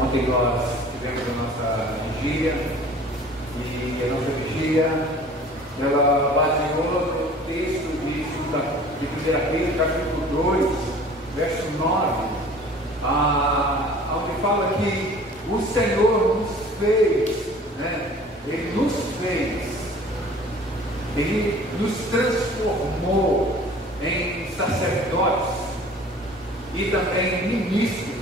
Ontem nós tivemos a nossa vigília e a nossa vigília ela baseou no texto de 1 Pedro, capítulo 2, verso 9, onde fala que o Senhor nos fez, né? Ele nos fez, Ele nos transformou em sacerdotes e também em ministros.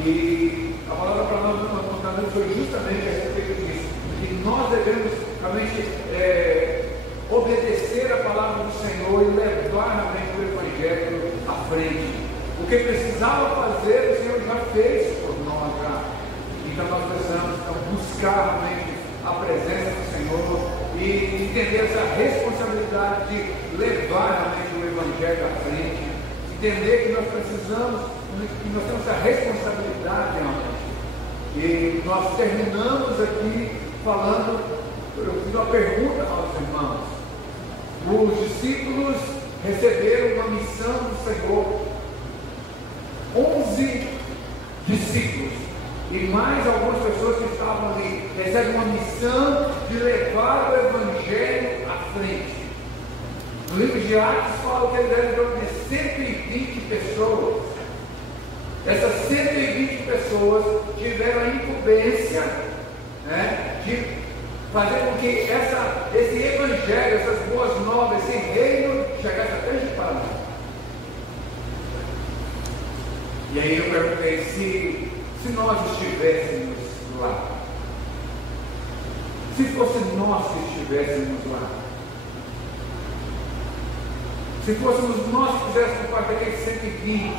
E a palavra para nós no foi justamente a respeito disso, que nós devemos realmente obedecer a palavra do Senhor e levar realmente o Evangelho à frente. O que precisava fazer, o Senhor já fez por nós já. Então nós precisamos buscar realmente a presença do Senhor e entender essa responsabilidade de levar realmente o Evangelho à frente, entender que nós precisamos, que nós temos essa responsabilidade realmente. E nós terminamos aqui falando, eu fiz uma pergunta aos irmãos. Os discípulos receberam uma missão do Senhor, 11 discípulos e mais algumas pessoas que estavam ali, recebem uma missão de levar o Evangelho à frente. No livro de Atos fala que ele deve ter 120 pessoas. Essas 120 pessoas tiveram a incumbência, né, de fazer com que esse Evangelho, essas boas novas, esse reino chegasse até de Paraná. E aí eu perguntei se nós estivéssemos lá, se fosse nós que estivéssemos lá, se fôssemos nós que fizéssemos parte daqueles 120,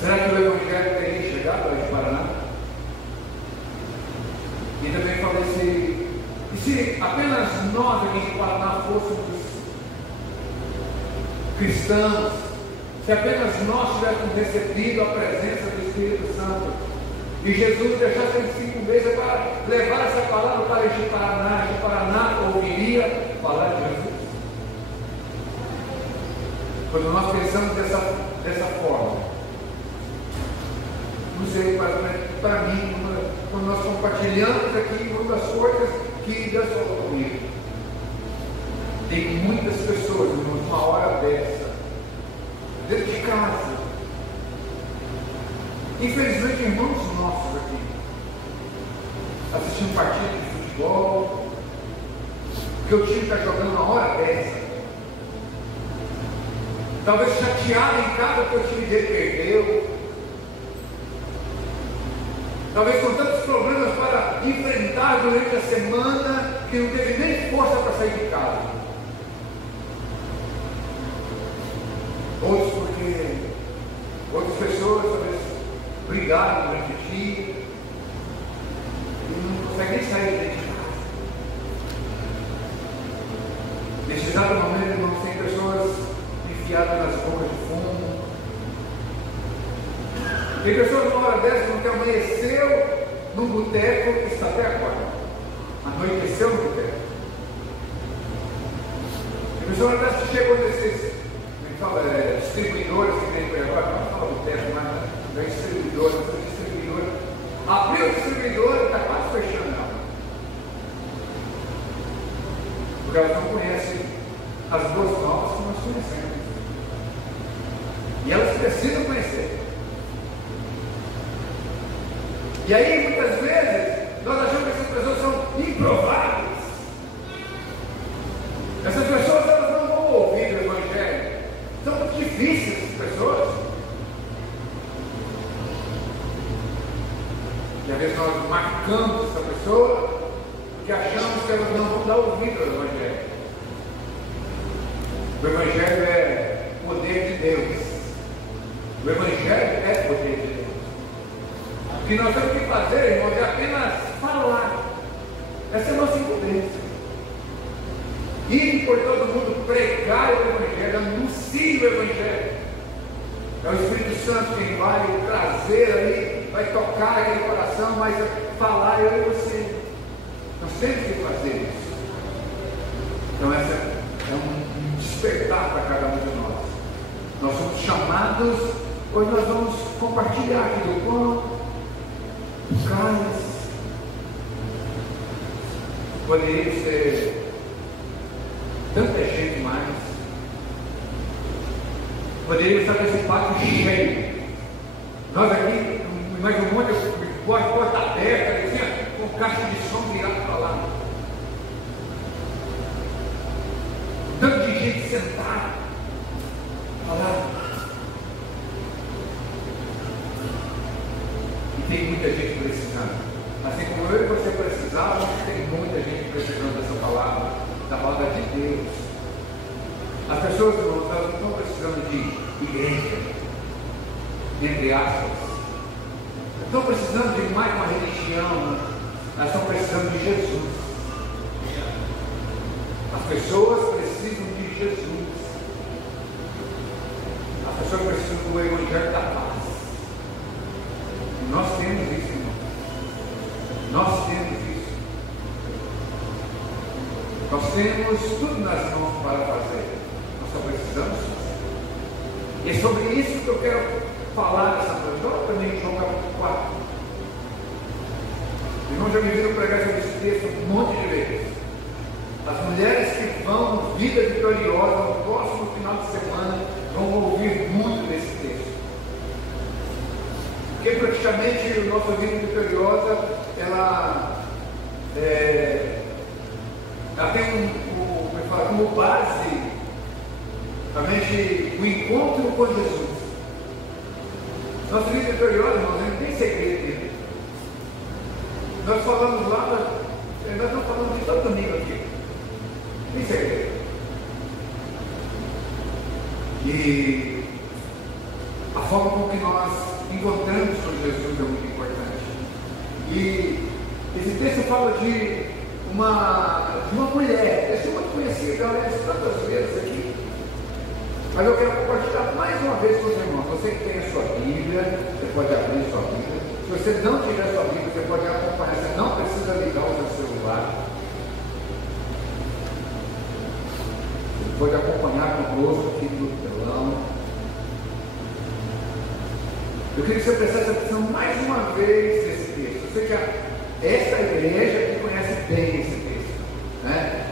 será que o Evangelho teria chegado lá de Paraná? E também falei e se apenas nós aqui de Paraná fôssemos cristãos, se apenas nós tivéssemos recebido a presença do Espírito Santo e Jesus deixasse essa incumbência para levar essa palavra para este Paraná ouviria falar de Jesus? Quando nós pensamos dessa forma, não sei, para mim, quando nós compartilhamos aqui uma das coisas que Deus falou comigo, tem muitas pessoas, numa hora dessa, dentro de casa, infelizmente irmãos nossos aqui, assistindo partida de futebol, que o time está jogando na hora dessa, talvez chateado em casa porque o time dele perdeu, talvez com tantos problemas para enfrentar durante a semana que não teve nem força para sair de casa. Outros porque outras pessoas talvez brigaram durante o dia e não conseguem nem sair dentro de casa. Neste exato momento, irmãos, tem pessoas enfiadas nas bocas de fumo. Tem pessoas numa hora dessa que amanheceu num boteco e está até agora. Anoiteceu no boteco. Tem pessoas dessas que chegou nesses distribuidores que tem por agora, não fala boteco, mas é distribuidor, abriu o distribuidor e está quase fechando ela. Porque elas não conhecem as boas novas que nós conhecemos. E elas precisam conhecer. E aí, muitas vezes, nós achamos que essas pessoas são improváveis. Essas pessoas, elas não vão ouvir o Evangelho. São muito difíceis essas pessoas. E às vezes nós marcamos essa pessoa porque achamos que elas não vão dar ouvido ao Evangelho. O Evangelho é poder de Deus. O Evangelho é poder de Deus. O que nós temos que fazer, irmãos, é apenas falar. Essa é a nossa incumbência. Ir por todo mundo, pregar o Evangelho, anunciar o Evangelho. É o Espírito Santo quem vai trazer ali, vai tocar aquele coração, mas falar eu e você. Nós temos que fazer isso. Então essa é um despertar para cada um de nós. Nós somos chamados, hoje nós vamos compartilhar aqui do pão, dos cálices. Poderia ser tanta gente mais. Poderíamos estar nesse pátio cheio. Nós aqui, mais um monte de porta aberta, assim, com caixa de som virado para lá. Tanto de gente sentada. Olha lá. E tem muita gente precisando. Assim como eu e você precisávamos, tem muita gente precisando dessa palavra, da palavra de Deus. As pessoas, irmãos, elas não estão precisando de igreja, entre aspas. Não estão precisando de mais uma religião, elas estão precisando de Jesus. As pessoas precisam de Jesus. As pessoas precisam do Evangelho da paz. E nós temos isso, irmão. Nós temos isso. Nós temos tudo nas mãos para fazer. Nós só precisamos fazer. E é sobre isso que eu quero falar nessa noite. Olha também João capítulo 4. Irmãos, já me viram pregar sobre esse texto um monte de vezes. As mulheres que vão vida vitoriosa no próximo final de semana vão ouvir muito desse texto. Porque praticamente a nossa vida vitoriosa ela tem como base realmente o encontro com Jesus. Nossa vida vitoriosa, irmãos, não tem segredo dele. Nós falamos lá, nós estamos falando de todo domingo aqui. Tem segredo. E a forma com que nós encontramos com Jesus é muito importante. E esse texto fala de uma mulher, essa é muito conhecida, ela é tantas vezes aqui, mas eu quero compartilhar mais uma vez com os irmãos. Você que tem a sua Bíblia, você pode abrir a sua Bíblia. Se você não tiver a sua Bíblia, você pode acompanhar, você não precisa ligar o seu celular. Você pode acompanhar conosco aqui no telão. Eu queria que você prestasse atenção mais uma vez nesse texto. Eu sei que essa igreja que conhece bem esse texto, né?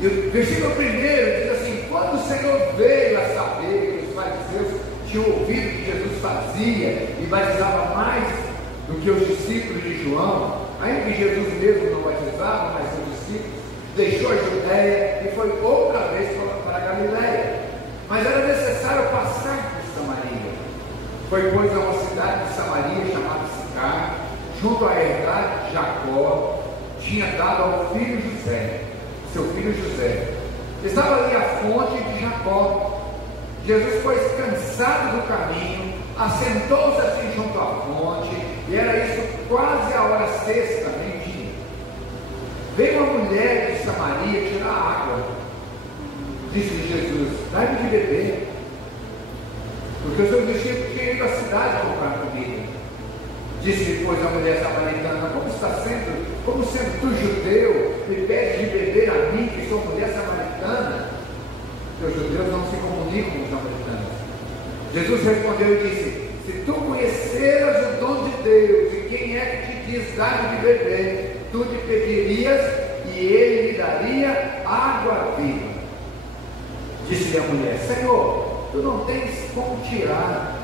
E o versículo 1 diz assim: quando o Senhor veio a saber que os fariseus tinham ouvido que Jesus fazia e batizava mais do que os discípulos de João, ainda que Jesus mesmo não batizava, mas seus discípulos, deixou a Judéia e foi outra vez para a Galiléia. Mas era necessário passar por Samaria. Foi, pois, a uma cidade de Samaria chamada Sicar, junto à herdade de Jacó, tinha dado ao filho José, seu filho José. Estava ali a fonte de Jacó. Jesus foi cansado do caminho, assentou-se assim junto à fonte, e era isso quase a hora sexta, meio-dia. Veio uma mulher de Samaria tirar água. Disse-lhe Jesus: dai-me de beber. Porque os seus discípulos tinham ido à cidade comprar comida. Disse-lhe, pois, a mulher samaritana: como sendo tu judeu, me pedes de beber a mim, que sou mulher samaritana? Porque os judeus não se comunicam com os samaritanos. Jesus respondeu e disse: se tu conheceras o dom de Deus, e quem é que te diz dar-me de beber, tu te pedirias, e ele lhe daria água viva. Disse-lhe a mulher: Senhor, tu não tens como tirar,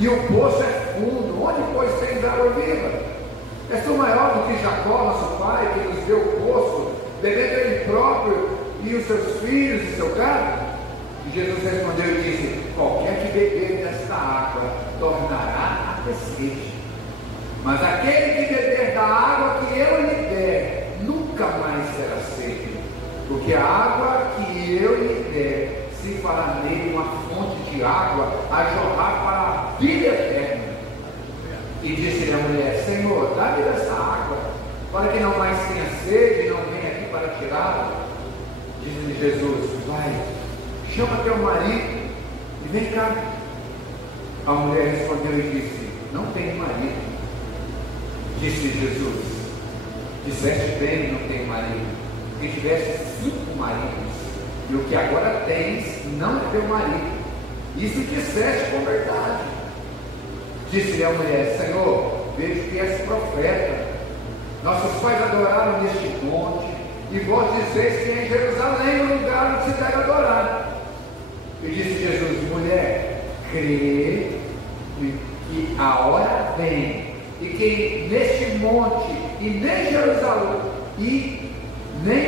e o poço é fundo, onde pois tens água viva? És tu maior do que Jacó, nosso pai, que nos deu o poço, bebendo ele próprio e os seus filhos e seu gado? E Jesus respondeu e disse: qualquer que beber desta água tornará a ter sede, mas aquele que beber da água que eu lhe der nunca mais terá sede, porque a água que eu lhe der se fará nele uma fonte de água a jorrar para a vida eterna. E disse-lhe a mulher: Senhor, dá-me dessa água, para que não mais tenha sede e não venha aqui para tirá-la. Disse-lhe Jesus: vai, chama teu marido e vem cá. A mulher respondeu e disse: não tenho marido. Disse-lhe Jesus: disseste bem, não tenho marido, que tiveste 5 maridos, e o que agora tens não é teu marido. Isso disseste com verdade. Disse-lhe a mulher: Senhor, vejo que és profeta. Nossos pais adoraram neste monte, e vós dizeis que é em Jerusalém o lugar onde se deve adorar. E disse Jesus: mulher, crê que a hora vem, e que neste monte e nem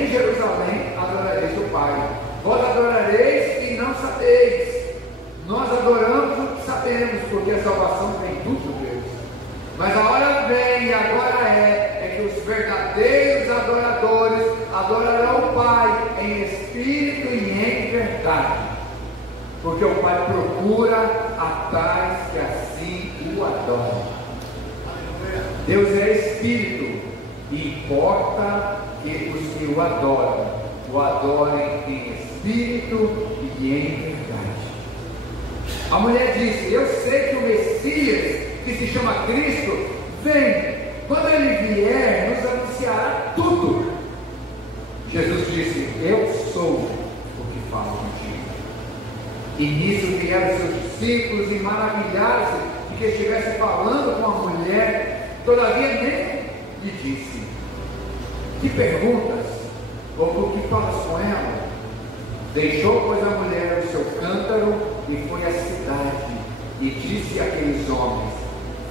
Jerusalém adorareis o Pai. Vós adorareis e não sabeis. Nós adoramos o que sabemos, porque a salvação vem de Deus. Mas a hora vem, e agora é que os verdadeiros adoradores adorarão o Pai em espírito e em verdade, porque o Pai procura a tais que assim o adoram. Deus é espírito, e importa que os que o adorem em espírito e em verdade. A mulher disse: eu sei que o Messias, que se chama Cristo, vem. Quando ele vier, nos anunciará tudo. Jesus disse: eu sou o que falo contigo. E nisso vieram seus discípulos e maravilharam-se de que estivesse falando com a mulher. Todavia nem lhe disse: que perguntas? Ou por que falas com ela? Deixou, pois, a mulher o seu cântaro e foi à cidade, e disse àqueles homens: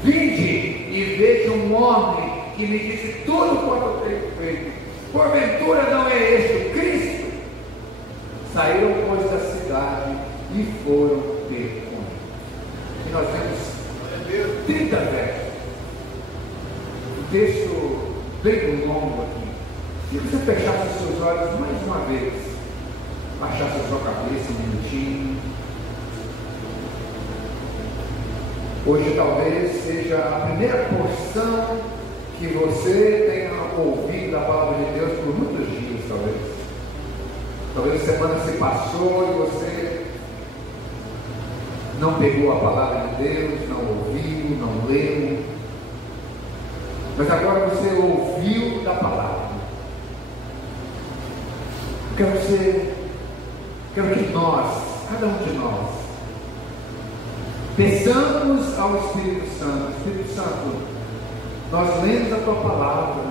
vinde e veja um homem que me disse tudo quanto eu tenho feito. Porventura não é este o Cristo? Saíram, pois, da cidade e foram ter com ele. E nós temos 30 versos. Um texto bem longo aqui. Se você fechasse os seus olhos mais uma vez, baixasse a sua cabeça um minutinho. Hoje talvez seja a primeira porção que você tenha ouvido da palavra de Deus por muitos dias, talvez. Talvez a semana se passou e você não pegou a palavra de Deus, não ouviu, não leu. Mas agora você ouviu da palavra. Quero que nós, cada um de nós, peçamos ao Espírito Santo: Espírito Santo, nós lemos a tua palavra,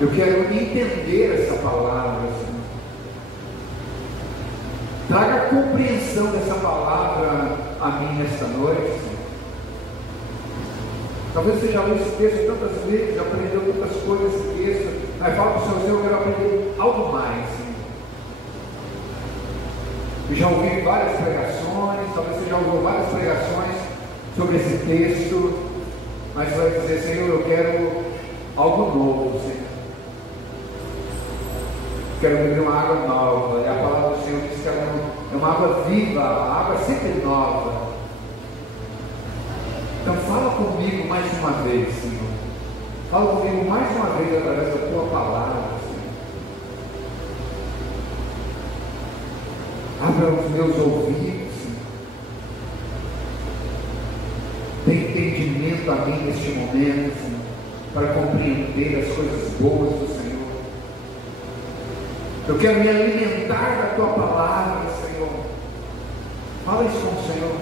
eu quero entender essa palavra, Senhor. Traga a compreensão dessa palavra a mim nesta noite, Senhor. Talvez você já leu esse texto tantas vezes, já aprendeu tantas coisas nesse texto, mas fala para o Senhor: eu quero aprender algo mais, Senhor. Eu já ouvi várias pregações, talvez você já ouviu várias pregações sobre esse texto, mas você vai dizer: Senhor, eu quero algo novo, Senhor. Quero beber uma água nova. E a palavra do Senhor diz que é uma água viva, a água sempre nova. Então fala comigo mais uma vez, Senhor. Fala comigo mais uma vez através da tua palavra, Senhor. Abra os meus ouvidos, Senhor. Dê entendimento a mim neste momento, Senhor, para compreender as coisas boas do Senhor. Eu quero me alimentar da tua palavra, Senhor. Fala isso com o Senhor.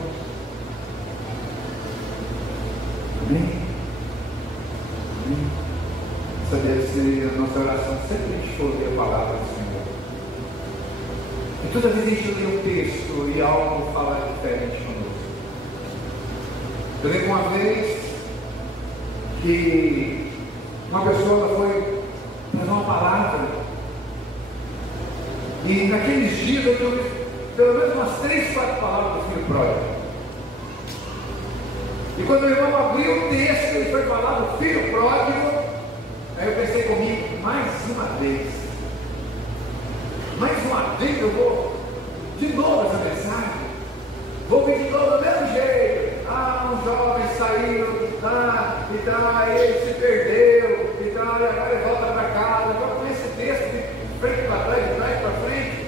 Amém? Amém? Essa deve ser a nossa oração sempre que a gente for ler a palavra do Senhor. E toda vez que a gente lê um texto e algo fala diferente conosco. Eu lembro uma vez que uma pessoa foi trazer uma palavra. E naqueles dias eu tive pelo menos umas 3, 4 palavras do filho pródigo. E quando o irmão abriu o texto e foi falar do filho pródigo, aí eu pensei comigo: mais uma vez eu vou de novo essa mensagem, vou vir de novo do mesmo jeito. Um jovem saiu e tal, ele se perdeu e tal, e agora ele volta para casa. Então, com esse texto de frente para trás, de trás para frente,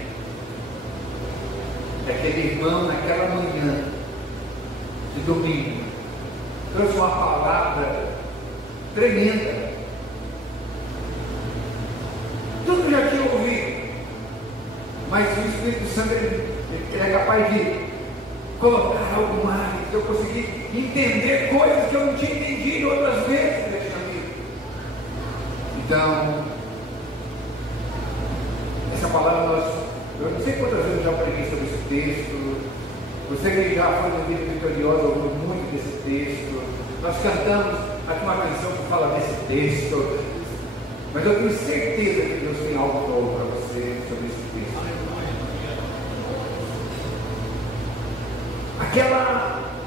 aquele irmão naquela manhã de domingo trouxe uma palavra tremenda. Tudo já tinha ouvido, mas o Espírito Santo ele é capaz de colocar algo mais. eu consegui entender coisas que eu não tinha entendido outras vezes nesse caminho. Então, essa palavra, eu não sei quantas vezes eu já preguei sobre esse texto. Você que já foi no Vida Vitoriosa ouviu muito desse texto. Nós cantamos aqui uma canção que fala desse texto. Mas eu tenho certeza que Deus tem algo novo para você sobre esse texto.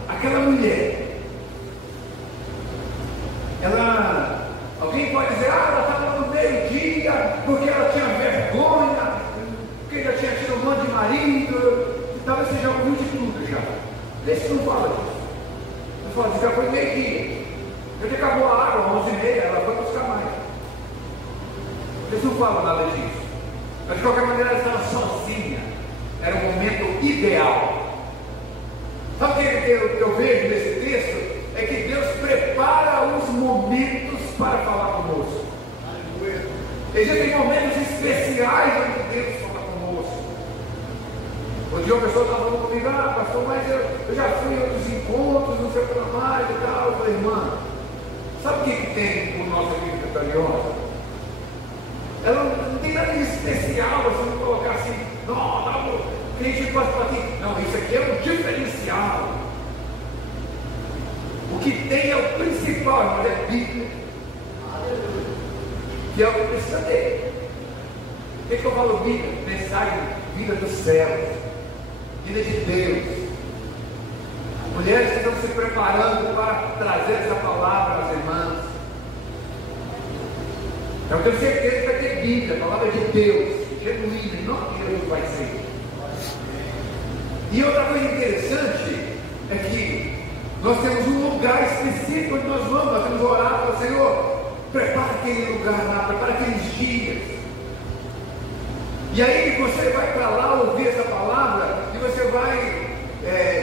Aquela mulher, alguém pode dizer, ela estava no meio-dia, porque ela tinha vergonha, porque já tinha tido um monte de marido, talvez você já ouviu de tudo já. Esse não fala disso. Não fala disso, já foi meio-dia. Já acabou a água, 11h30, ela foi buscar mais. Eles não falam nada disso. Mas de qualquer maneira ela estava sozinha. Era o momento ideal. Sabe o que eu vejo nesse texto? É que Deus prepara os momentos para falar conosco. Existem momentos especiais onde Deus fala conosco. Um dia uma pessoa estava falando comigo, pastor, mas eu já fui em outros encontros, não sei o que mais e tal. Eu falei, irmã, sabe o que tem no nosso Vida Vitoriosa? Ela não tem nada de especial, você não colocar assim, não, tem gente que pode falar assim, não, isso aqui é um diferencial. O que tem é o principal, mas é Bíblia. Que é o que precisa ter. O que eu falo Bíblia? Mensagem, vida do céu, vida de Deus. Mulheres que estão se preparando para trazer essa palavra às irmãs. Eu tenho certeza que vai ter Bíblia, a palavra de Deus, genuína, não que Deus vai ser. E outra coisa interessante é que nós temos um lugar específico onde nós vamos, nós temos orado para o Senhor, prepara aquele lugar lá, prepara aqueles dias. E aí você vai para lá ouvir essa palavra e você vai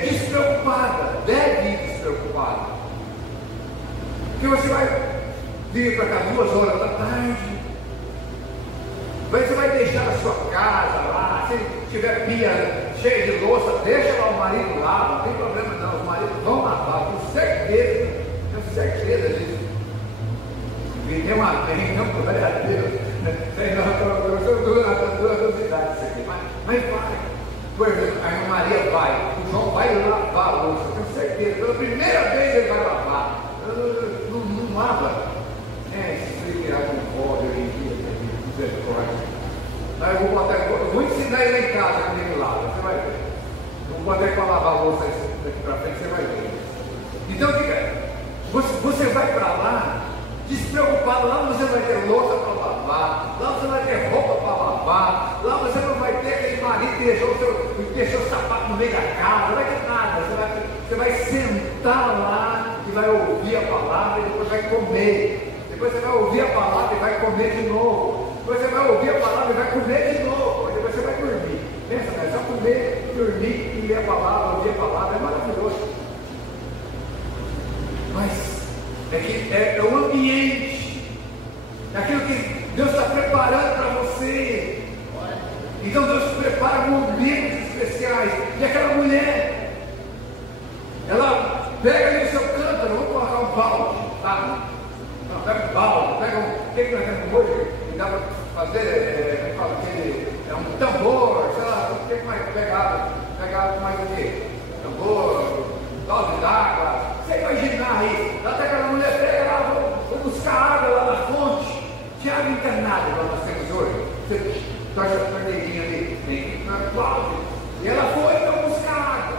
despreocupada, deve ir despreocupada. Porque você vai vir para cá 2 horas da tarde, você vai deixar a sua casa lá, se tiver pia cheia de louça, deixa lá o marido lá, não tem problema não, os maridos vão lavar, com certeza, tenho certeza disso. E tem uma não, verdadeiro, eu sou duas idades isso aqui, mas vai. Por exemplo, a irmã Maria vai, o João vai lavar a louça, tenho certeza, pela primeira vez ele vai lavar, não lava. Se virar com pobre hoje em dia, misericórdia. Eu vou ensinar ele lá em casa comigo lá, você vai ver. Não vou até para lavar a louça daqui para frente, você vai ver. Então, você vai para lá, despreocupado, lá você vai ter louça para lavar, lá você vai ter roupa para lavar, lá você não vai ter aquele marido que deixou o sapato no meio da casa, não vai ter nada. Você vai sentar lá e vai ouvir a palavra e depois vai comer. Depois você vai ouvir a palavra e vai comer de novo. Depois você vai ouvir a palavra e vai comer de novo. Depois você vai dormir. Pensa, mas só comer, dormir e ler a palavra, ouvir a palavra é maravilhoso. Mas é o ambiente, é aquilo que Deus está preparando para você. Então Deus prepara momentos especiais. E aquela mulher, ela pega ali o seu cântaro, vamos colocar um balde, tá? Pega um balde, pega o que nós temos hoje, que dá para fazer, um tambor, sei lá, o que mais pegava mais o quê? Tambor, balde d'água, você imaginar aí, até aquela mulher pega lá, vou buscar água lá na fonte, tinha água encarnada, igual nós temos hoje, você toca a torneirinha ali, tem na balde, e ela foi então buscar água.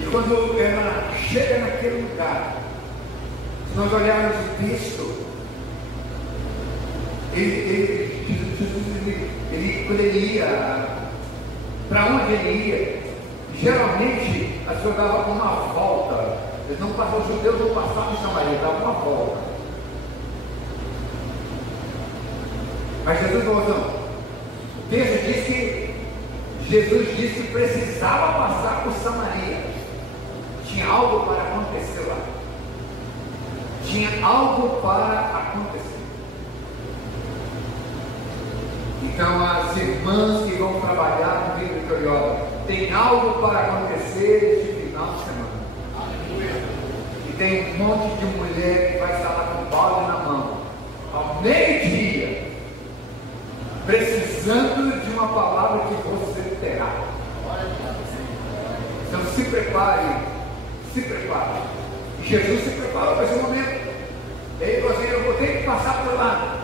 E quando ela chega naquele lugar, se nós olharmos o texto, quando ele ia, para onde ele ia, geralmente a pessoa dava uma volta. Eles não passavam, os judeus não passavam em Samaria, davam uma volta. Mas Jesus falou, não. O texto diz que Jesus disse que precisava passar por Samaria. Tinha algo para acontecer lá. Tinha algo para acontecer. Então as irmãs que vão trabalhar no Vida Vitoriosa, tem algo para acontecer este final de semana. E tem um monte de mulher que vai estar lá com o balde na mão, ao meio-dia, precisando de uma palavra que você terá. Então se prepare, se prepare. E Jesus se preparou para esse momento. Ele falou assim: eu vou ter que passar por lá.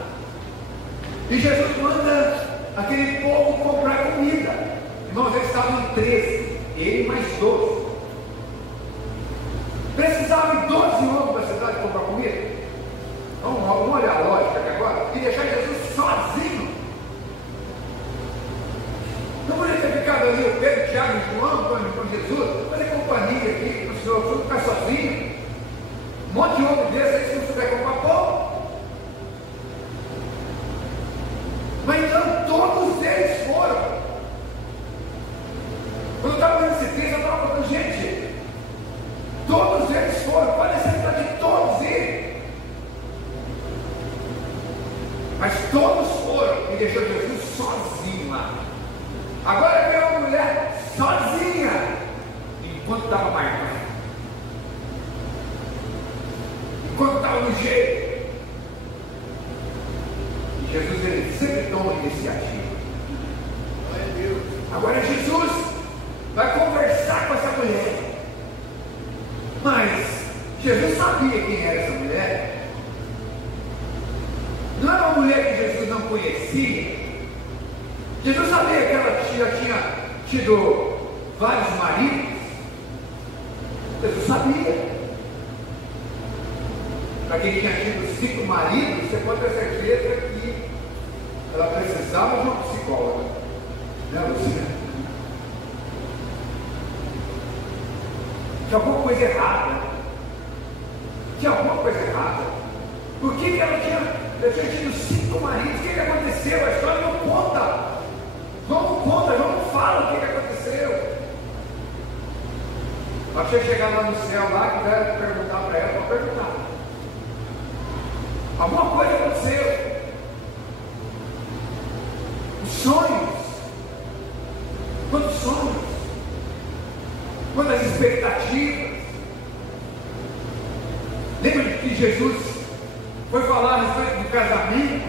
E Jesus manda aquele povo comprar comida. Irmãos, eles estavam em 13, ele mais 12. Precisavam de 12 homens para a cidade comprar comida. Vamos olhar a lógica aqui agora. E deixar Jesus sozinho. Não podia ter ficado ali o Pedro, Tiago e João com Jesus, fazer companhia aqui para o Senhor, ficar sozinho. Um monte de homem desse aí, se não souber comprar pão. Mas então todos eles foram. Quando eu estava lendo esse texto, eu estava falando: gente, todos eles foram, pode ser de todos eles. Mas todos foram e deixou Jesus sozinho lá. Agora veio uma mulher sozinha, enquanto estava marcando, enquanto estava no jeito. E Jesus, ele sempre toma iniciativa. Agora Jesus vai conversar com essa mulher. Mas Jesus sabia quem era essa mulher. Não era uma mulher que Jesus não conhecia. Jesus sabia que ela já tinha tido vários maridos. Jesus sabia. Para quem tinha tido 5 maridos, você pode ter certeza que ela precisava de uma psicóloga. Né, Luciana? Tinha alguma coisa errada. Tinha alguma coisa errada. Por que ela tinha tido 5 maridos? O que aconteceu? A história não conta. Não fala o que aconteceu. Mas você chegar lá no céu, lá, que vai perguntar para ela, para perguntar. Alguma coisa aconteceu. Os sonhos. Quantos sonhos? Quantas expectativas? Lembra de que Jesus foi falar a respeito do casamento?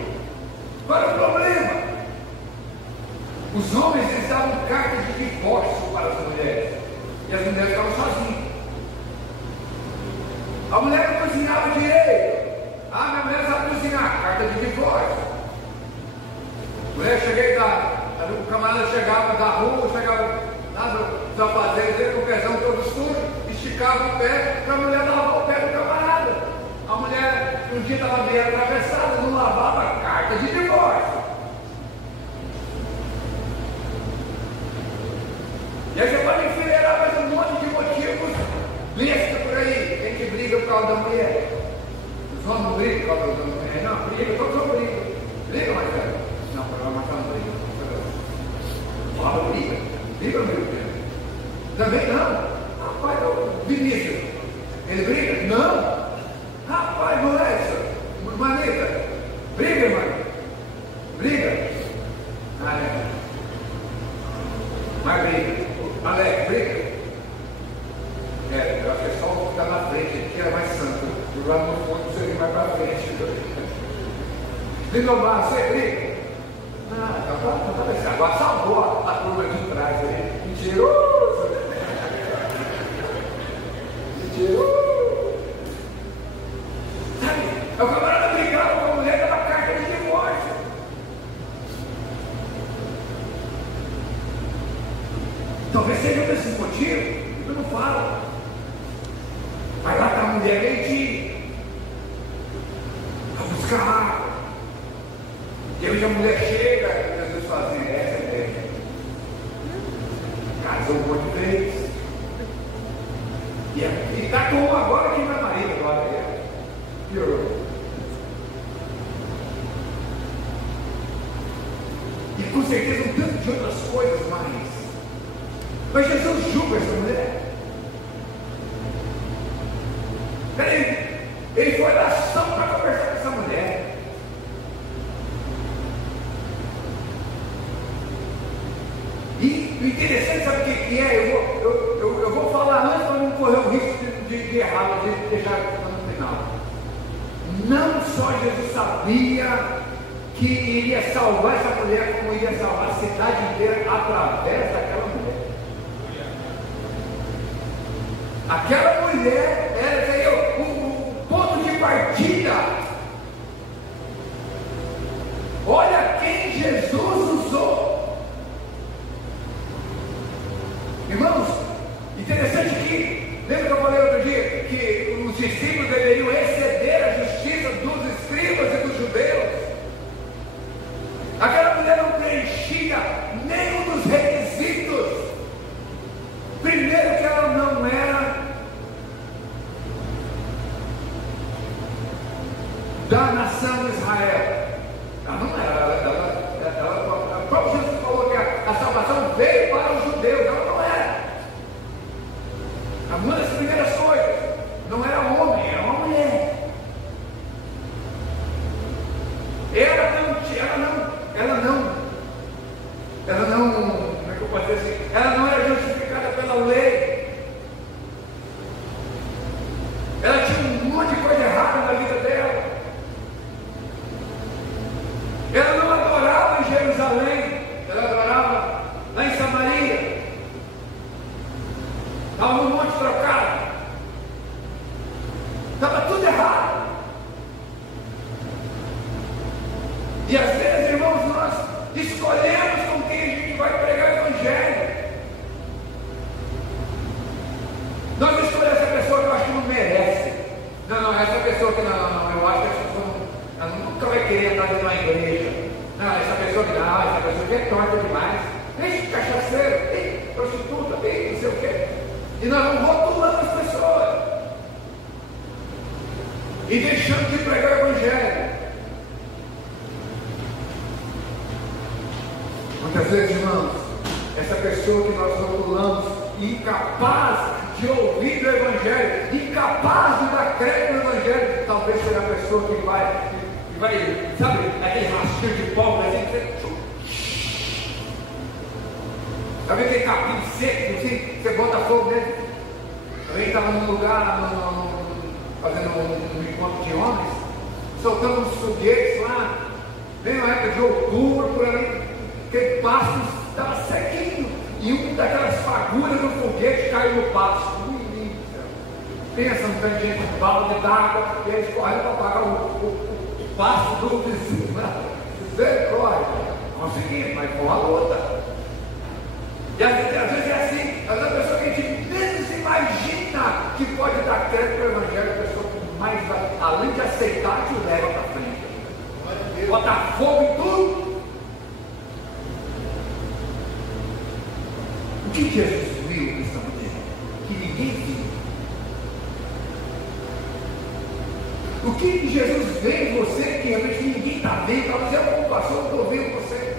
Qual era o problema? Os homens, eles davam cartas de divórcio para as mulheres. E as mulheres ficavam sozinhas. A mulher não cozinhava direito. Ah, minha mulher sabe cozinhar. Carta de divórcio. A mulher cheguei o camarada chegava da rua, chegava lá no zapateiro dele com o pezão todo sujo, esticava o pé para a mulher lavar o pé do camarada. A mulher, um dia estava meio atravessada, não lavava a carta de divórcio. E aí você pode enfileirar mais um monte de motivos listos por aí. Tem que briga por causa da mulher. Os homens não brigam por causa da mulher. Não, briga, todos não brigam. Briga, mais velho. Não, para lá não briga. Fala, briga. Briga, meu Deus. Também não. Rapaz, o Vinícius, ele briga? Não. Rapaz, moleque, Manita, briga, mano. Briga. Ah, é. Mas briga. Alex, briga. Eu acho que é só o que está na frente, que é mais santo. E lá no fundo você vem mais para frente. Lindomar, você briga? Não, agora salvou a turma de trás aí. Mentiroso! Mentiroso! Sabe? O camarada brigava com a mulher dava carta de divórcio. Talvez seja um desses motivos, eu não falo. Vai lá para a mulher leitinho, vai buscar água. E aí a mulher chega, e Jesus fala assim: essa é bem. Casou um monte de vezes. E está com um agora que não é marido, agora é. Piorou. E com certeza um tanto de outras coisas mais. Mas Jesus julga essa mulher. Peraí, ele foi lá só para conversar com essa mulher. E o interessante, sabe o que deixar no final. Não só Jesus sabia que iria salvar essa mulher, como iria salvar a cidade inteira através daquela mulher. Aquela mulher era o ponto de partida. Olha quem Jesus usou. Irmãos, interessante que, lembra que eu falei outro dia que os discípulos deveriam exceder a justiça dos escribas e dos judeus? Aquela mulher não preenchia nenhum dos requisitos. Primeiro, que ela não era da nação de Israel. Ela não era. O próprio Jesus falou que a salvação veio para os judeus. Ela não era. Uma das primeiras coisas, não era homem, era uma mulher. Ela não, como é que eu posso dizer assim? Ela não era justificada pela lei. Ela tinha um monte de coisa errada na vida dela. Ela não adorava em Jerusalém, ela adorava lá em Samaria. Estava no monte trocado. Estava tudo errado. E às vezes, irmãos, nós escolhemos com quem a gente vai pregar o Evangelho. Nós escolhemos essa pessoa que eu acho que não merece. Não, essa pessoa que não, eu acho que essa pessoa ela nunca vai querer entrar dentro de uma igreja. Não, essa pessoa que é torta demais. Tem cachaceiro, tem prostituta, tem não sei o quê. E nós vamos rotulando as pessoas. E deixando de pregar o Evangelho. Muitas vezes, irmãos, essa pessoa que nós rotulamos, incapaz de ouvir o Evangelho, incapaz de dar crédito no Evangelho, talvez seja a pessoa que vai, sabe, aquele rastinho de pólvora assim, sabe aquele capim seco, assim, você bota fogo nele. Eu estava num lugar, fazendo um encontro de homens, soltando uns foguetes lá, bem na época de outubro, por ali. Aquele pasto estava sequinho e uma daquelas fagulhas do foguete caiu no pasto. Pensa no tanto de gente com balde d'água e eles correm para pagar o pasto do vizinho. Misericórdia. Consegui, mas foi uma luta. E às vezes é assim, às vezes a pessoa que a gente menos imagina que pode dar crédito para o Evangelho, a pessoa que mais vai, além de aceitar, te leva para frente. Bota fogo em tudo. O que Jesus viu nessa mulher? Que ninguém viu. O que Jesus vê em você que realmente ninguém está vendo? Talvez eu, como pastor, não estou vendo você.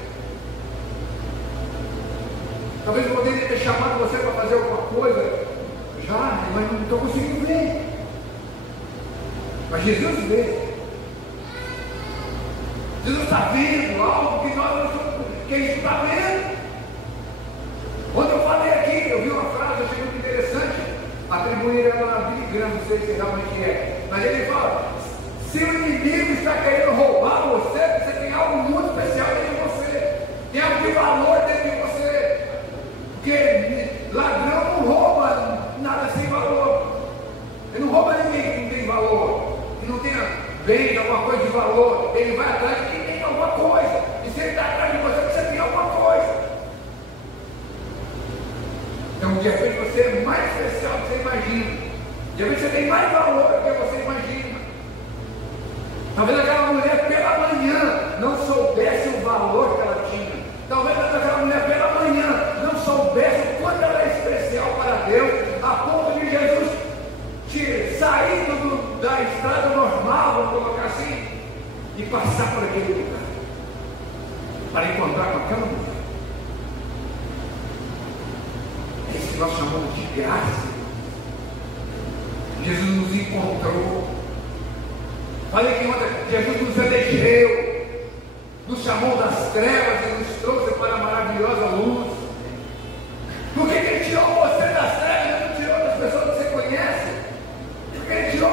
Talvez eu poderia ter chamado você para fazer alguma coisa, já, mas não estou conseguindo ver. Mas Jesus vê. Jesus está vendo algo que a gente está vendo. Quando eu falei aqui, eu vi uma frase, eu achei muito interessante, atribuir ela a Billy Graham, não sei se realmente é, mas ele fala: se o inimigo está querendo roubar você, você tem algo muito especial dentro de você, tem algo de valor dentro de você, porque ladrão não rouba nada sem valor, ele não rouba ninguém que não tem valor, que não tenha bem, alguma coisa de valor, ele vai atrás de quem tem alguma coisa, e se ele está atrás de você, você tem alguma coisa. Então, de repente você é mais especial do que você imagina. De repente você tem mais valor do que você imagina. Talvez aquela mulher pela manhã não soubesse o valor que ela tinha. Talvez aquela mulher pela manhã não soubesse o quanto ela é especial para Deus, a ponto de Jesus sair da estrada normal, vamos colocar assim, e passar por aquele lugar para encontrar com aquela mulher. Isso que nós chamamos de graça. Jesus nos encontrou. Falei que ontem Jesus nos elegeu, nos chamou das trevas e nos trouxe para a maravilhosa luz. Por que Ele tirou você das trevas e não tirou das pessoas que você conhece? Porque Ele tirou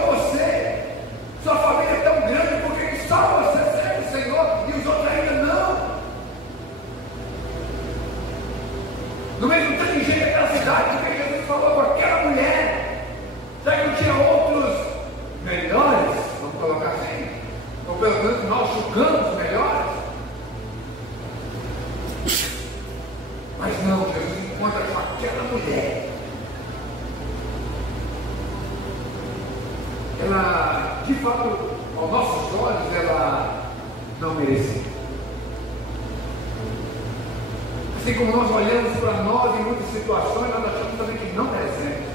aquela mulher, ela, de fato, aos nossos olhos, ela não merecia. Assim como nós olhamos para nós em muitas situações, nós achamos também que não merecemos.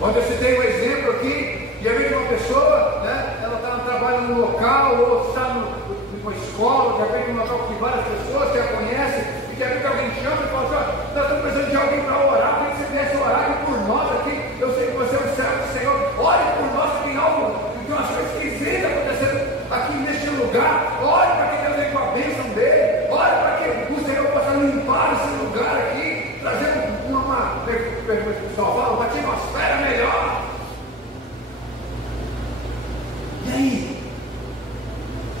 Ontem eu citei um exemplo aqui, de repente uma pessoa, né, ela está trabalhando num local, ou está numa escola, de repente num local que várias pessoas já conhecem, e de repente alguém chama e fala assim: olha, nós estamos precisando de alguém para orar, tem que você viesse orar por nós aqui, eu sei que você é o servo do Senhor, ore por nós, que tem algo, tem umas coisas esquisitas acontecendo aqui neste lugar, ore para que Deus venha com a bênção dele, ore para que o Senhor possa limpar esse lugar aqui, trazendo uma pessoal fala, uma atmosfera melhor. E aí?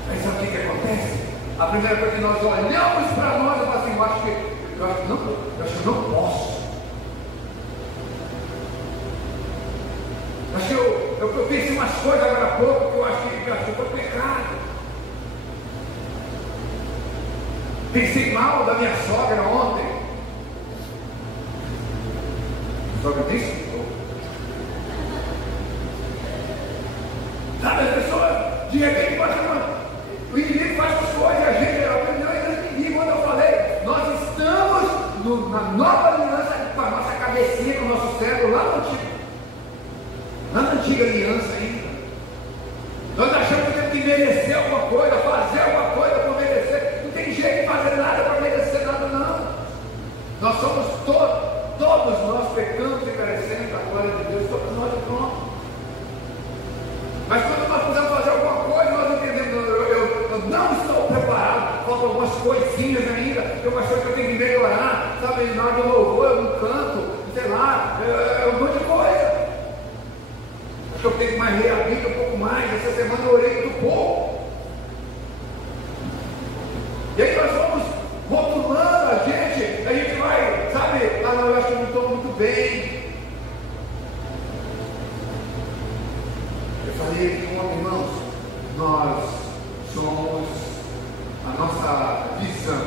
Mas sabe o que acontece? A primeira coisa que nós olhamos para nós e falamos assim: eu acho que eu não posso. Acho que eu pensei umas coisas agora há pouco que eu acho que foi pecado. Pensei mal da minha sogra ontem. Sogra disse? Sabe, as pessoas de repente o inimigo faz as coisas e a gente aprendeu. Quando eu falei, nós estamos na nova aliança com a nossa cabecinha, com o nosso cérebro lá na antiga aliança ainda. Nós achamos que temos que merecer alguma coisa, fazer alguma coisa para merecer. Não tem jeito de fazer nada para merecer nada, não. Nós somos todos nós pecamos e carecemos da glória de Deus, todos nós pronto. Mas quando nós precisamos fazer alguma coisa, nós entendemos: eu não estou preparado, faltam algumas coisinhas ainda, tem umas coisas que eu tenho que melhorar, sabe? Na hora do louvor eu não canto, sei lá, um monte de coisa. Acho que eu tenho que mais ler a Bíblia um pouco mais. Essa semana eu orei muito pouco. E aí nós vamos rotulando a gente vai, sabe? Não, eu acho que eu não estou muito bem. Eu falei aqui ontem, irmãos, nós somos, a nossa visão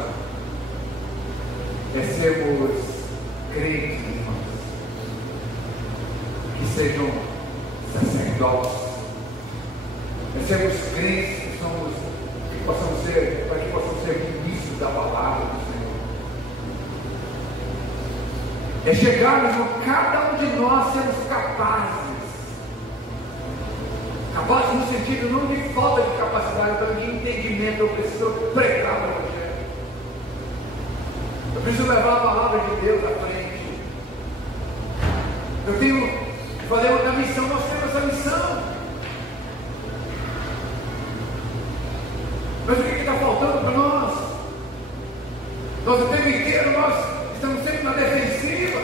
é sermos crentes, irmãos, que sejam sacerdotes, é sermos crentes que possamos ser, para que possamos ser ministros da palavra do Senhor. É chegarmos, cada um de nós sermos capazes no sentido não de falta de capacidade, mas de entendimento. Eu preciso pregar o Evangelho, eu preciso levar a palavra de Deus à frente. Eu falei da missão, nós temos essa missão, mas o que está faltando para nós? Nós o tempo inteiro nós estamos sempre na defensiva,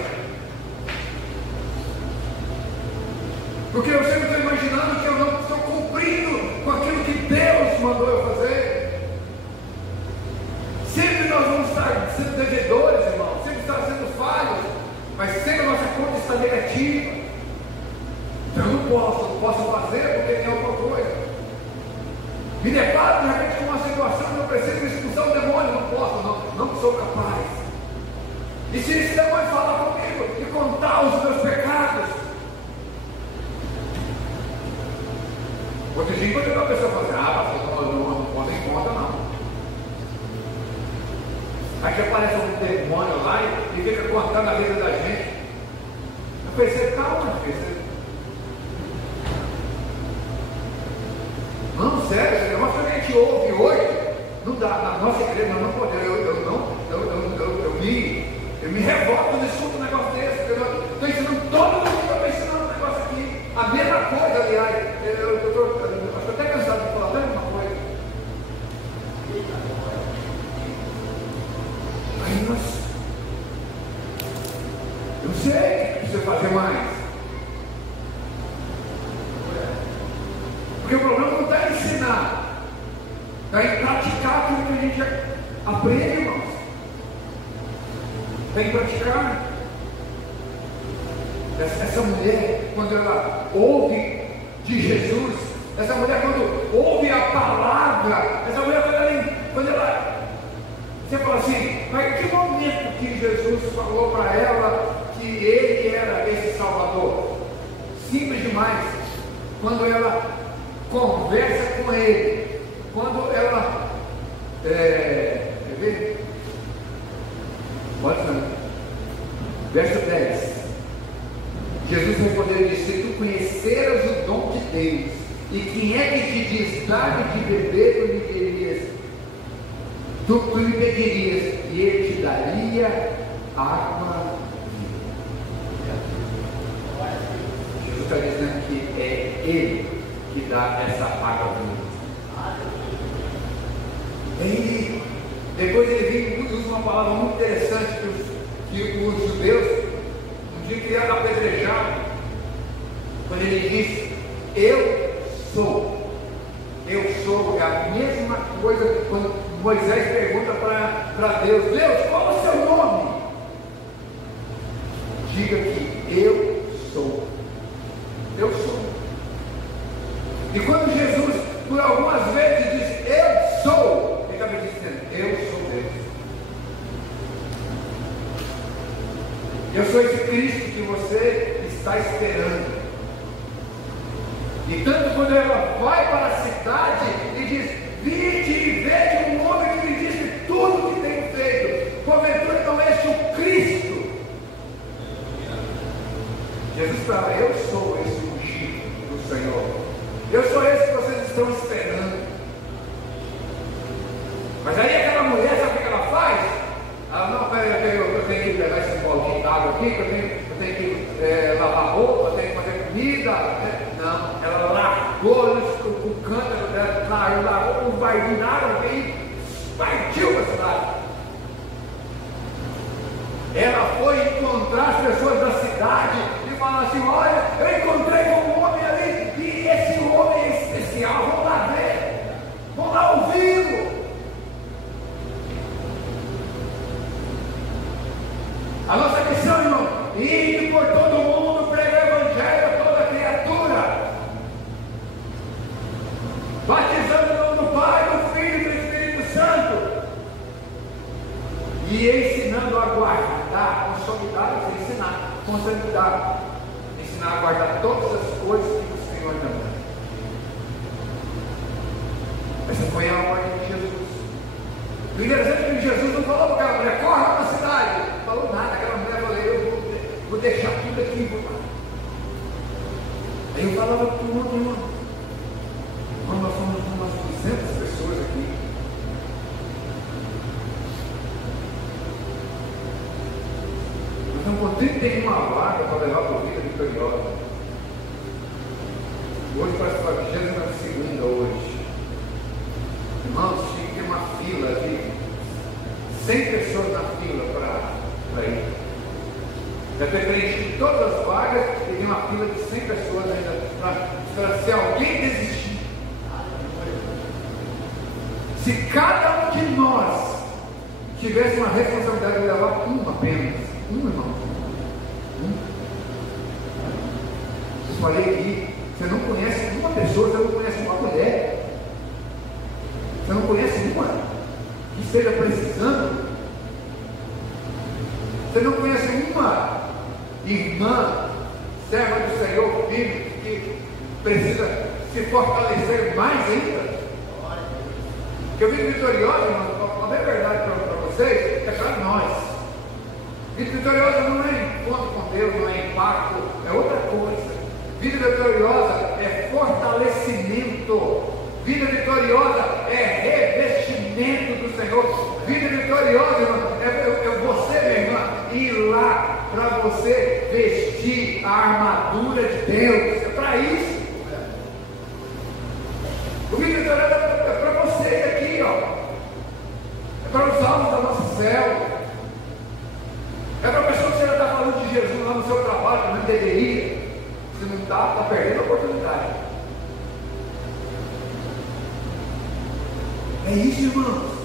porque eu sempre estou imaginando que eu não estou cumprindo com aquilo que Deus mandou eu fazer. Sempre nós vamos estar sendo devedores, irmão, sempre estar sendo falhos, mas sempre a nossa conta está negativa. Então eu não posso fazer porque tem alguma coisa. Me deparo de repente com uma situação que eu preciso expulsar o demônio, não posso, não sou capaz. E se esse demônio falar comigo e contar os meus pecados, outro dia, quando uma pessoa fala assim: pastor, não pode em conta, não. Aí que aparece um demônio lá e fica contando a vida da gente. Eu pensei: calma, filho. Não, sério, esse negócio que a gente ouve hoje, não dá, na nossa igreja nós não podemos. Eu me revolto quando escuto um negócio desse, porque eu estou ensinando todo mundo, eu estou ensinando um negócio aqui. A mesma coisa, aliás, eu estou até cansado de falar a mesma coisa. Aí eu sei que precisa fazer mais. Porque o problema não está em ensinar, está em praticar aquilo que a gente aprende, irmãos. Tem que praticar. Essa mulher, quando ela ouve de Jesus, essa mulher quando ouve a palavra, essa mulher quando ela você fala assim: mas em que momento que Jesus falou para ela quando ela conversa com ele, quando ela quer ver? Pode ser. Verso 10. Jesus respondeu e disse: se tu conheceras o dom de Deus, e quem é que te diz dá-me de beber, tu lhe pedirias, e ele te daria água viva. Jesus está dizendo que é Ele que dá essa água viva. E depois ele vem e usa uma palavra muito interessante que os judeus um dia queriam apedrejar, quando ele diz: eu sou. Eu sou, é a mesma coisa quando Moisés pergunta para Deus: Deus, qual é o seu nome? Diga que eu sou. Eu sou. E quando Jesus, por algumas vezes, diz: eu sou, ele estava dizendo: eu sou Deus. Eu sou esse Cristo que você está esperando. E tanto quando ela vai para a cidade e diz: vinde e veja um homem que me disse tudo o que tenho feito, porventura não és o Cristo? Jesus fala: eu sou esse ungido do Senhor, eu sou esse que vocês estão esperando. Mas aí aquela mulher, sabe o que ela faz? Ela: não, peraí, eu tenho que levar esse potinho de água aqui, eu tenho que lavar roupa, eu tenho que fazer comida. Não, ela largou o cântaro dela, largou o barulho e partiu para a cidade. Ela foi encontrar as pessoas da cidade e falar assim: olha, eu encontrei um homem ali, e esse homem é especial, vamos lá ver, vamos lá ouvi-lo. A nossa missão, irmão, é ir por todo mundo, pregar o evangelho a toda criatura, batizando o nome do Pai, do Filho e do Espírito Santo, e ensinando a guardar, consolidar, ensinar, consolidar, ensinar a guardar todas as coisas que o Senhor nos dá. Essa foi a ordem de Jesus. O interessante é que Jesus não falou para aquela mulher: corre para a cidade. Não falou nada. Aquela mulher falou: eu vou deixar tudo aqui, vou lá. Aí eu falava para o irmão: quando nós somos umas 200 pessoas aqui, nós estamos com 31 vagas para levar para a vida vitoriosa. Hoje parece que a 22ª hoje. Irmãos, tinha que ter uma fila de 100 pessoas na fila para ir. Já ter preenchido todas as vagas e tem uma fila de 100 pessoas ainda para se alguém desistir. Se cada um de nós tivesse uma responsabilidade de levar apenas um irmão, eu falei aqui, você não conhece uma pessoa, você não conhece uma mulher, você não conhece uma que esteja precisando, você não conhece uma irmã, serva do Senhor, filho, que precisa se fortalecer mais ainda. Eu vim vitoriosa, irmão, a verdade para vocês é para nós. Vida vitoriosa não é encontro com Deus, não é impacto, é outra coisa. Vida vitoriosa é fortalecimento. Vida vitoriosa é revestimento do Senhor. Vida vitoriosa, irmão, é você, minha irmã, ir lá para você vestir a armadura de Deus. É para isso. O vida vitoriosa é para você aqui, ó. É para os alvos da nossa célula. É para a pessoa que você já está falando de Jesus lá no seu trabalho, que não deveria. Se não está perdendo a oportunidade. É isso, irmãos.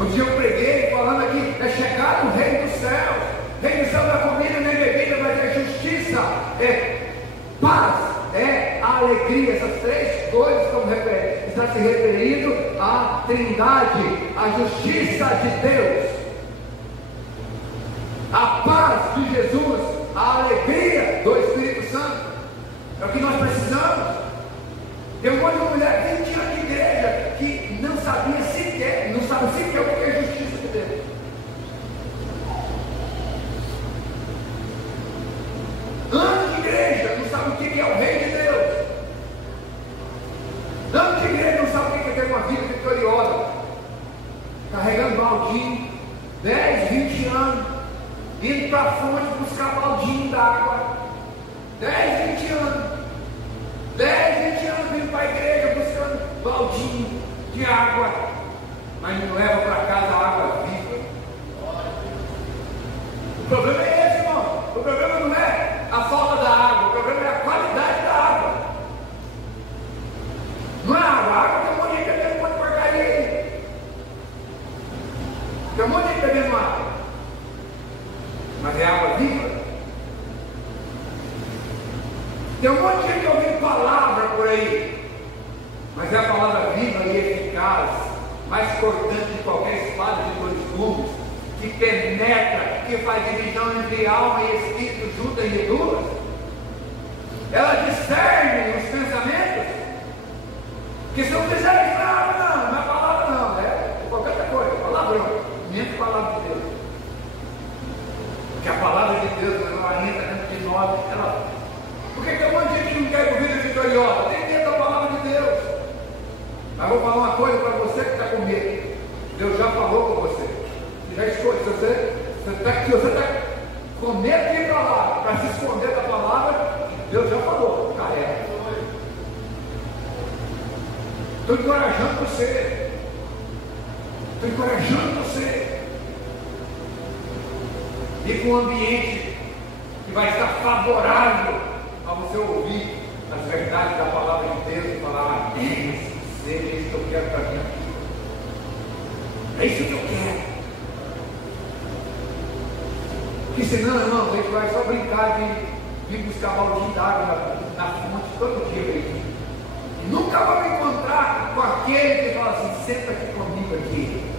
Um dia eu preguei falando aqui: é chegado o reino dos céus. Reino dos céus não é comida nem bebida, mas é justiça, é paz, é alegria. Essas três coisas estão se referindo à Trindade, à justiça de Deus, a paz de Jesus, a alegria do Espírito Santo. É o que nós precisamos. Tem um monte de mulher 20 anos de igreja que não sabia sequer, não sabe sequer o que é justiça de Deus. Anos de igreja, não sabe o que é o rei de Deus. Anos de igreja, não sabe o que é ter uma vida vitoriosa. Carregando baldinho, 10, 20 anos, indo para a fonte buscar baldinho d'água. 10, 20 anos. 10, 20 anos vindo para a igreja buscando baldinho de água, mas não leva para casa a água viva. O problema é esse, irmão. O problema não é a falta da água, o problema é a qualidade da água. Não é água, a água tem um monte de gente bebendo um monte de porcaria aí. Tem um monte de gente bebendo água, mas é água viva. Tem um monte de gente ouvindo palavra por aí, mas é a palavra viva e eficaz, mais cortante de qualquer espada de 2 gumes, que penetra, que faz divisão entre alma e espírito, junta e medula. Ela discerne os pensamentos, que se não fizer isso, não é palavra não, é qualquer outra coisa, palavrão, menos palavra de Deus. Porque a palavra de Deus, ela entra dentro de nós, ela... Por que tem um monte de gente que não quer ouvir a vitoriosa? Tem medo da palavra de Deus. Mas vou falar uma coisa para você que está com medo. Deus já falou com você. Você já escolhe. Se você está com medo de ir para lá, para se esconder da palavra, Deus já falou. Carrega. Estou encorajando você. Estou encorajando você. E com um ambiente que vai estar favorável a você ouvir as verdades da palavra de Deus e falar: Deus, seja isso que eu quero para mim. É isso que eu quero. Porque senão, irmão, a gente vai só brincar de vir buscar baldinho d'água na fonte todo dia. E nunca vai me encontrar com aquele que fala assim: senta aqui comigo aqui.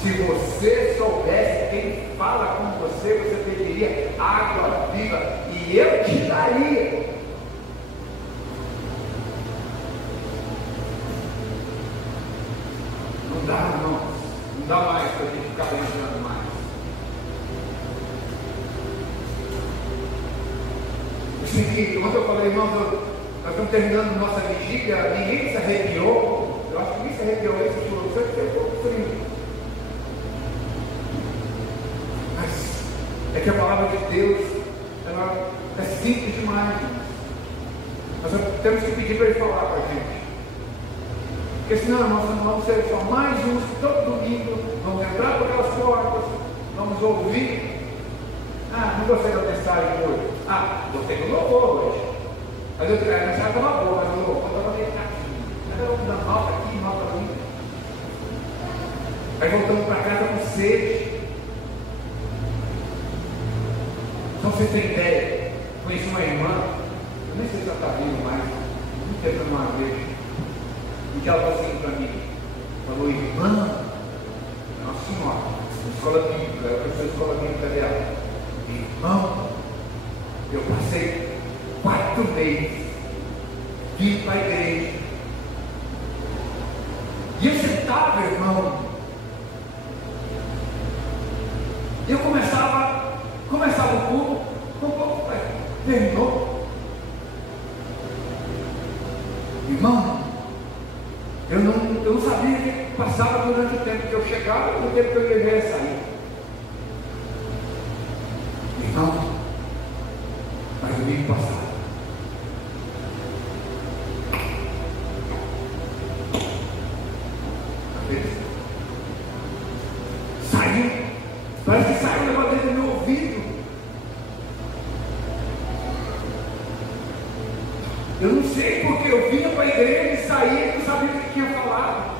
Se você soubesse quem fala com você, você pediria água viva e eu te daria. Não dá, irmãos. Não dá mais para a gente ficar pensando mais. Eu sei que, quando eu falei, irmãos, nós estamos terminando nossa vigília, ninguém se arrepiou. Eu acho que ninguém se arrepiou. Esse chorou, você ficou frio. É que a palavra de Deus, ela é simples demais. Nós temos que pedir para Ele falar com a gente. Porque senão nós não vamos ser só mais uns que todo domingo vamos entrar por aquelas portas, vamos ouvir. Não gostei da mensagem hoje. Gostei do louvor hoje. Mas eu digo, a mensagem estava boa, mas o louvor estava meio fraquinho. Mas eu dando nota aqui, nota ali. Aí voltamos para casa com sede. Então você tem ideia, conheci uma irmã, eu nem sei se ela está viva mais, muito tempo eu não a vejo. E que ela falou assim para mim, falou: irmã, nossa senhora, escola bíblica, eu professor de escola bíblica dela. Irmão, eu passei 4 meses vindo para a igreja. E eu sentava, irmão, e eu começava o culto, terminou. Irmão, eu não sabia o que passava durante o tempo que eu chegava e o tempo que eu ia sair. Irmão, mas domingo passado, saiu, parece que saiu levando dentro do meu ouvido. Eu não sei porque eu vinha para a igreja e saía e não sabia o que tinha falado.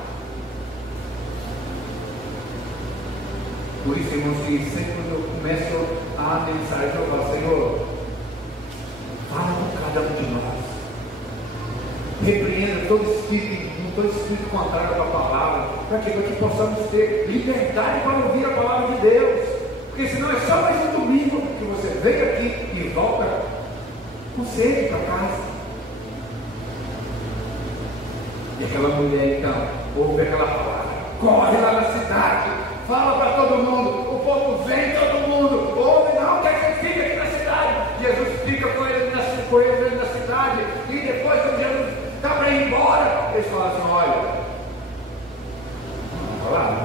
Por isso, irmãos, que sempre quando eu começo a mensagem, eu falo: Senhor, fala com cada um de nós. Repreenda todo espírito contrário à palavra, para que possamos ter liberdade para ouvir a palavra de Deus. Porque senão é só mais um domingo que você vem aqui e volta com sede para casa. E aquela mulher então ouve aquela palavra, corre lá na cidade, fala para todo mundo, o povo vem, todo mundo ouve, não quer que ele fique aqui na cidade. Jesus fica com ele na cidade, e depois quando Jesus está para ir embora, eles falam assim, olha, vamos falar, né?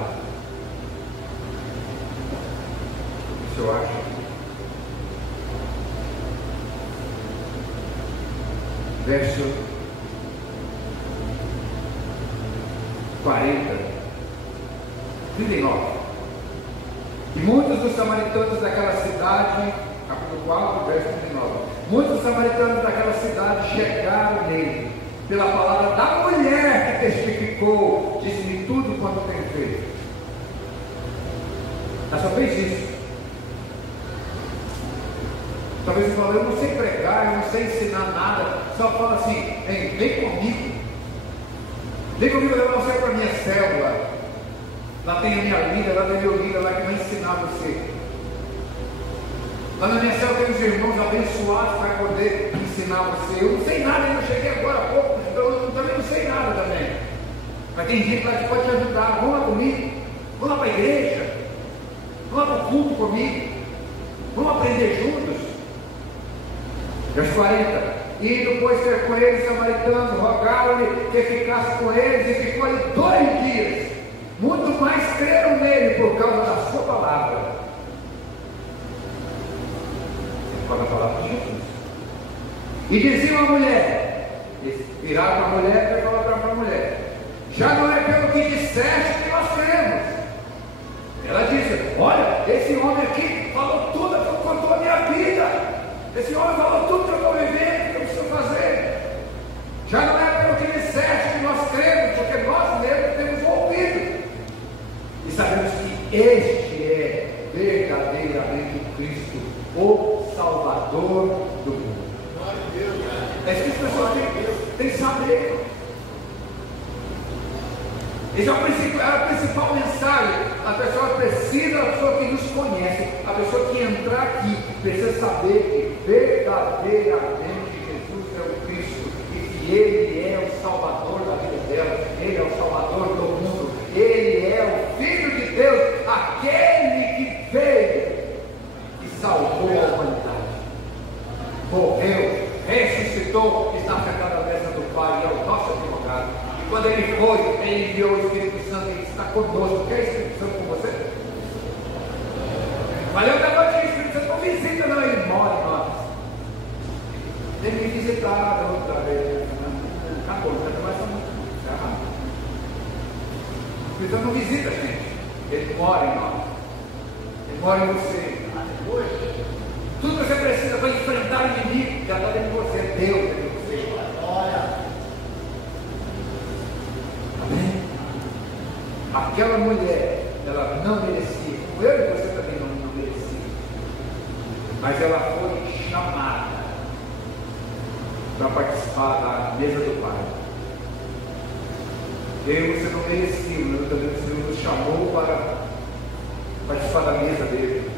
O senhor acha? Verso 39. E muitos dos samaritanos daquela cidade, capítulo 4, verso 39. Muitos dos samaritanos daquela cidade chegaram nele, pela palavra da mulher que testificou, disse-me tudo quanto tem feito. Ela só fez isso. Talvez você fale, eu não sei pregar, eu não sei ensinar nada, só fala assim, vem comigo. Vem comigo levar você para a minha célula. Lá tem a minha líder, lá tem meu líder, lá que vai ensinar você. Lá na minha célula tem os irmãos abençoados que vai poder ensinar você. Eu não sei nada, eu cheguei agora há pouco, eu também não sei nada também. Mas tem gente lá que pode te ajudar. Vamos lá comigo, vamos lá para a igreja, vamos lá para o culto comigo, vamos aprender juntos. Verso 40. Indo, pois, ter com eles, samaritanos, rogaram-lhe que ficasse com eles, e ficou ali 2 dias. Muito mais creram nele por causa da sua palavra. Qual a palavra de Jesus? E diziam à mulher, viraram para a mulher e falaram para a mulher, já não é pelo que disseste que nós cremos. Ela disse, olha, esse homem aqui falou tudo, contou a minha vida. Esse homem falou tudo que eu estou vivendo, que eu preciso fazer. Já não é pelo que disseste que nós cremos, porque nós mesmos temos ouvido. E sabemos que este é verdadeiramente o Cristo, o Salvador do mundo. É isso que as pessoas têm que saber. Essa é a principal mensagem. A pessoa precisa, a pessoa que nos conhece, a pessoa que entrar aqui, precisa saber que verdadeiramente Jesus é o Cristo e que Ele é o Salvador da vida dela, Ele é o Salvador do mundo, Ele é o Filho de Deus, aquele que veio e salvou a humanidade, morreu, ressuscitou, está sentado à mesa do Pai, é o nosso advogado. Quando ele foi, ele enviou o Espírito Santo, ele está conosco. Quer o Espírito Santo com você? Valeu, acabou de Espírito Santo, não visita, não, ele mora em nós. Ele me visitar outra vez. Acabou, não vai mais errado. O Espírito Santo não visita a gente, ele mora em nós, ele mora em você. Tudo que você precisa para enfrentar o inimigo, já está dentro de você, Deus dentro de você. Olha. Aquela mulher, ela não merecia, como eu e você também não merecia, mas ela foi chamada para participar da mesa do Pai. Eu e você não merecíamos, mas também o Senhor nos chamou para participar da mesa dele.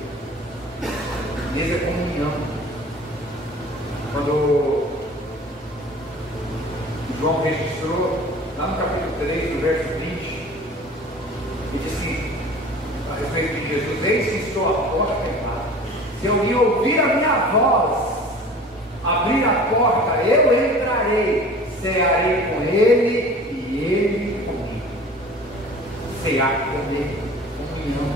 Mesa é comunhão. Quando João registrou, lá no capítulo 3, no verso 20, e disse a respeito de Jesus, eis que estou à porta e bato. Se alguém ouvir a minha voz, abrir a porta, eu entrarei, cearei com ele e ele comigo. Cear com ele, comunhão.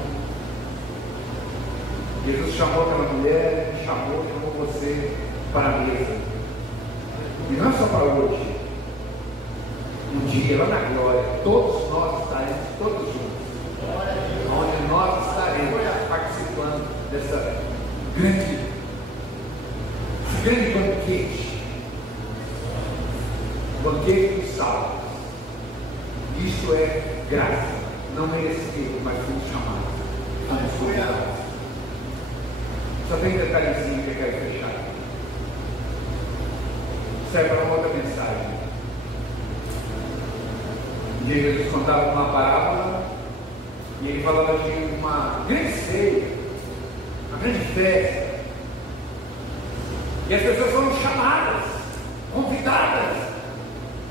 Jesus chamou aquela mulher, chamou você para a mesa. E não é só para hoje. Um dia, lá na glória, todos nós estaremos todos juntos. Onde nós estaremos participando dessa grande banquete. Banquete dos salvos. Isso é graça. Não merecido, mas fomos chamados. Fomos convidados. Só tem um detalhezinho que eu quero fechar. Serve para uma outra mensagem. Um dia Jesus contava uma parábola e ele falava de uma grande ceia, uma grande festa. E E as pessoas foram chamadas, convidadas.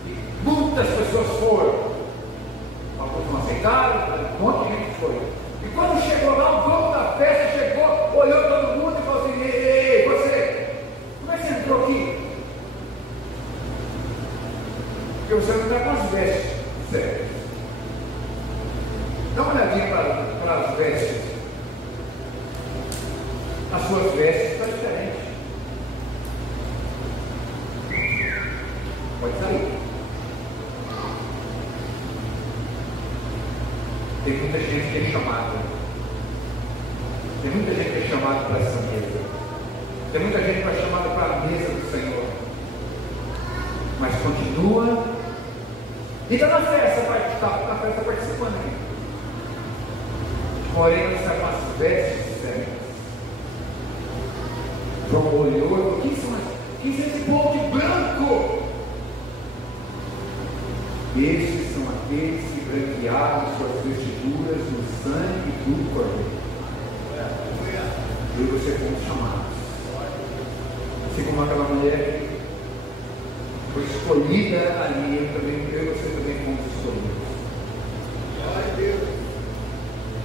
E muitas pessoas foram. Alguns não aceitaram, um monte de gente foi. E quando chegou lá, o dono da festa chegou, olhou todo mundo e falou assim: ei, você, como é que você entrou aqui? Porque você não está com as vestes certas. Dá uma olhadinha para as vestes. As suas vestes estão diferentes. Pode sair. Tem muita gente que é chamada. Tem muita gente que é chamada para essa mesa. Tem muita gente que é chamada para a mesa do Senhor. Mas continua. E está na festa, na festa participando aqui. Porém, não está com as vestes certas. João olhou e falou: quem são esse povo de branco? Estes são aqueles que branquearam suas vestiduras no sangue do Cordeiro. E você fomos chamados. Assim como aquela mulher que foi escolhida ali, eu e você também fomos escolhidos.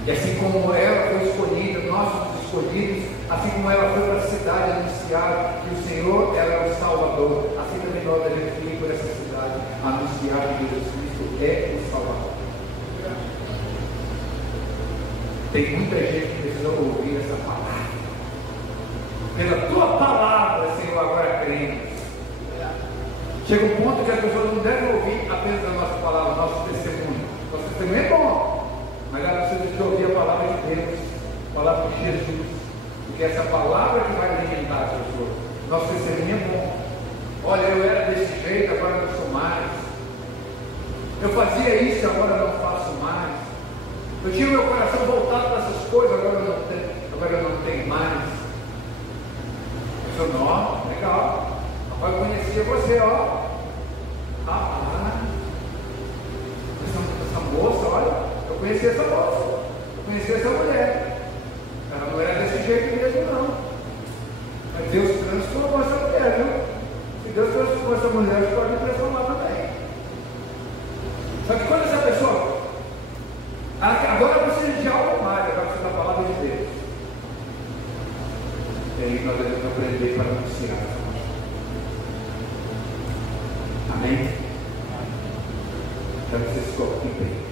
E assim como ela foi escolhida, nós fomos escolhidos, assim como ela foi para a cidade anunciar que o Senhor era o Salvador, assim também nós devemos ir por essa cidade anunciar que Jesus Cristo é o Salvador. Tem muita gente que precisa ouvir essa palavra. Pela tua palavra, Senhor, agora cremos. Chega um ponto que as pessoas não devem ouvir apenas a nossa palavra, nosso testemunho. Nosso testemunho é bom, mas ela precisa de ouvir a palavra de Deus, a palavra de Jesus, porque essa palavra que vai alimentar as pessoas. Nosso testemunho é bom. Olha, eu era desse jeito, agora não sou mais. Eu fazia isso, agora não faço mais. Eu tinha meu coração voltado para essas coisas, agora eu não tenho mais. Eu sou nova, legal. Agora eu conhecia você, ó. Essa moça, olha, eu conheci essa moça, eu conheci essa mulher. Ela não era desse jeito mesmo, não. Mas Deus transformou essa mulher, viu? Se Deus transformou essa mulher, você pode me transformar também. Só que quando essa pessoa, agora você de algo mais, agora você da palavra de Deus. E aí nós devemos aprender para anunciar essa palavra. Amém? Então vocês ficam aqui bem.